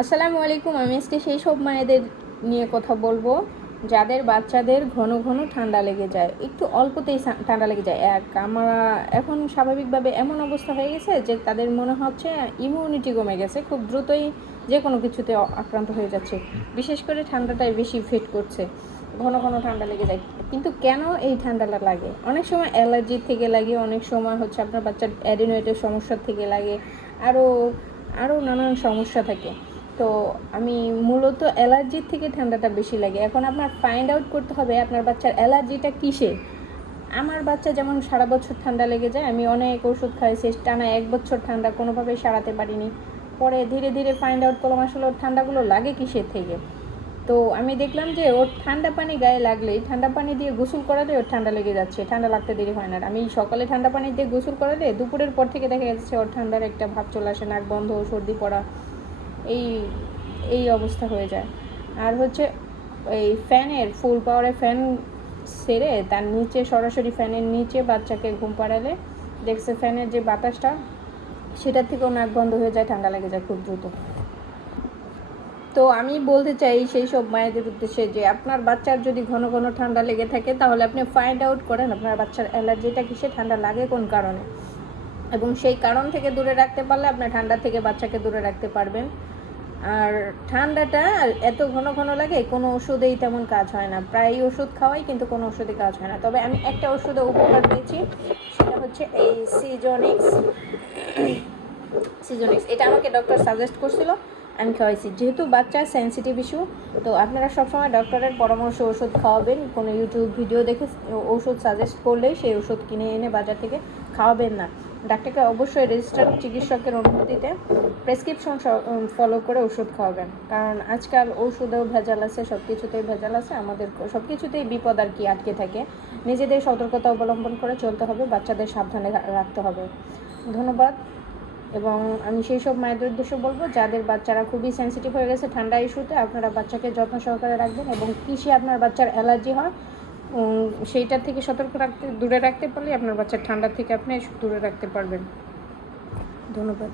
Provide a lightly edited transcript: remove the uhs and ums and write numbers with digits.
আসসালামু আলাইকুম। আমি আজকে সেই সব মায়েদের নিয়ে কথা বলবো যাদের বাচ্চাদের ঘন ঘন ঠান্ডা লেগে যায়, একটু অল্পতেই ঠান্ডা লেগে যায়। আমরা এখন স্বাভাবিকভাবে এমন অবস্থা হয়ে গেছে যে তাদের মনে হচ্ছে ইমিউনিটি কমে গেছে, খুব দ্রুতই যে কোনো কিছুতে আক্রান্ত হয়ে যাচ্ছে। বিশেষ করে ঠান্ডাটাই বেশি ইফেক্ট করছে, ঘন ঘন ঠান্ডা লেগে যায়। কিন্তু কেন এই ঠান্ডাটা লাগে? অনেক সময় অ্যালার্জি থেকে লাগে, অনেক সময় হচ্ছে আপনার বাচ্চার অ্যাডিনোয়েটের সমস্যা থেকে লাগে, আরও আরও নানান সমস্যা থাকে। তো আমি মূলত অ্যালার্জির থেকে ঠান্ডাটা বেশি লাগে। এখন আপনার ফাইন্ড আউট করতে হবে আপনার বাচ্চার অ্যালার্জিটা কিসে। আমার বাচ্চা যেমন সারা বছর ঠান্ডা লেগে যায়, আমি অনেক ওষুধ খাইছি, টানা 1 বছর ঠান্ডা কোনোভাবেই সারাতে পারিনি। পরে ধীরে ধীরে ফাইন্ড আউট করলাম আসলে ওর ঠান্ডাগুলো লাগে কিসের থেকে। তো আমি দেখলাম যে ওর ঠান্ডা পানি গায়ে লাগলেই, ঠান্ডা পানি দিয়ে গোসল করালে ওর ঠান্ডা লেগে যাচ্ছে, ঠান্ডা লাগতে দেরি হয় না। আমি সকালে ঠান্ডা পানি দিয়ে গোসল করালে দুপুরের পর থেকে দেখা যাচ্ছে ওর ঠান্ডার একটা ভাব চলে আসে, নাক বন্ধ, সর্দি পড়া, এই এই অবস্থা হয়ে যায়। আর হচ্ছে এই ফ্যানের ফুল পাওয়ারে ফ্যান সেরে তার নিচে সরাসরি ফ্যানের নিচে বাচ্চাকে ঘুম পাড়ালে দেখছে ফ্যানের যে বাতাসটা সেটার থেকেও নাক বন্ধ হয়ে যায়, ঠান্ডা লেগে যায় খুব দ্রুত। তো আমি বলতে চাই সেই সব মায়েদের উদ্দেশ্যে যে আপনার বাচ্চার যদি ঘন ঘন ঠান্ডা লেগে থাকে তাহলে আপনি ফাইন্ড আউট করেন আপনার বাচ্চার অ্যালার্জিটা কিসে, ঠান্ডা লাগে কোন কারণে, এবং সেই কারণ থেকে দূরে রাখতে পারলে আপনার ঠান্ডা থেকে বাচ্চাকে দূরে রাখতে পারবেন। আর ঠান্ডাটা এত ঘন ঘন লাগে, কোনো ওষুধেই তেমন কাজ হয় না, প্রায় ওষুধ খাওয়াই কিন্তু কোনো ওষুধে কাজ হয় না। তবে আমি একটা ওষুধে উপকার পেয়েছি, সেটা হচ্ছে এই সিজনিক্স। এটা আমাকে ডক্টর সাজেস্ট করছিল, আমি খাওয়াইছি। যেহেতু বাচ্চার সেন্সিটিভ ইস্যু, তো আপনারা সবসময় ডক্টরের পরামর্শ ওষুধ খাওয়াবেন। কোনো ইউটিউব ভিডিও দেখে ওষুধ সাজেস্ট করলেই সেই ওষুধ কিনে এনে বাজার থেকে খাওয়াবেন না। ডাক্তারকে অবশ্যই রেজিস্টার্ড চিকিৎসকের অনুমতিতে প্রেসক্রিপশন ফলো করে ওষুধ খাওয়াবেন, কারণ আজকাল ওষুধেও ভেজাল আছে, সব কিছুতেই ভেজাল আছে। আমাদের সব কিছুতেই বিপদ আর কি আটকে থাকে। নিজেদের সতর্কতা অবলম্বন করে চলতে হবে, বাচ্চাদের সাবধানে রাখতে হবে। ধন্যবাদ। এবং আমি সেই সব মায়েদের উদ্দেশ্যে বলবো যাদের বাচ্চারা খুবই সেন্সিটিভ হয়ে গেছে ঠান্ডা ইস্যুতে, আপনারা বাচ্চাকে যত্ন সহকারে রাখবেন, এবং কিসে আপনার বাচ্চার অ্যালার্জি হয় সেইটার থেকে দূরে রাখতে পারলে আপনার বাচ্চার ঠান্ডা থেকে আপনি দূরে রাখতে পারবেন। ধন্যবাদ।